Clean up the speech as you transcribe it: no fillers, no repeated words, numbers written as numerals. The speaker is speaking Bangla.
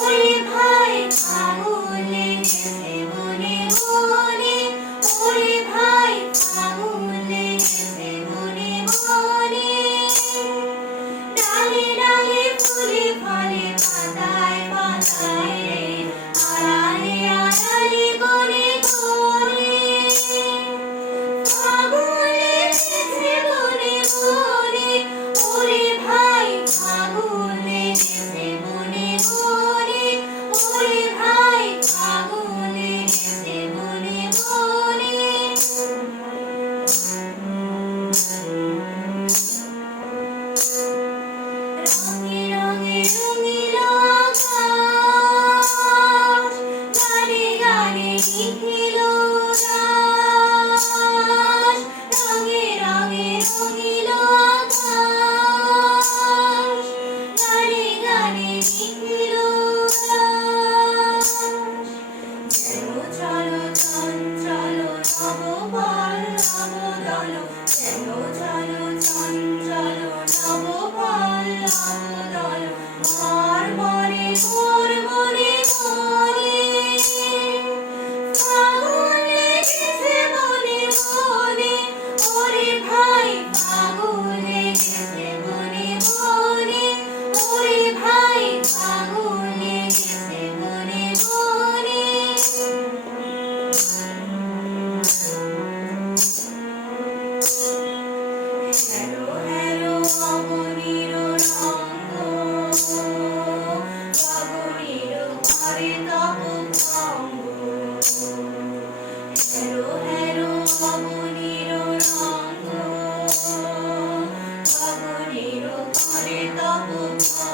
ওরে ভাই আগুন লেগেছে বনে বনে, ওরে ভাই আগুন লেগেছে বনে বনে। ডালে ডালে ফুলে ফলে পাতায় পাতায় রে, আড়ালে আড়ালে কোণে কোণে। আগুন লেগেছে বনে বনে, ওরে ভাই আগুন লেগেছে বনে বনে, ওরে ভাই আগুন লেগেছে বনে বনে। রঙে রঙে রঙিল আকাশ, গানে গানে নিখিল রাস। রঙে রঙে রঙিল আকাশ, গানে গানে নিখিল রাস। যেন চলো চঞ্চল নবপল্লব দল, যেন চলো চঞ্চল নবপল্লব দল। ঘর বনে ঘোর বনে বনে, আগুন লেগেছে বনে বনে, ওরে ভাই আগুন লেগেছে বনে বনে, ওরে ভাই আগুন লেগেছে বনে বনে। হ্যালো হ্যালো অবনীর রঙ্গ, গগনের ঘরে তব ভঙ্গ। হ্যালো হ্যালো অবনীর রঙ্গ, গগনের ঘরে তব ভঙ্গ।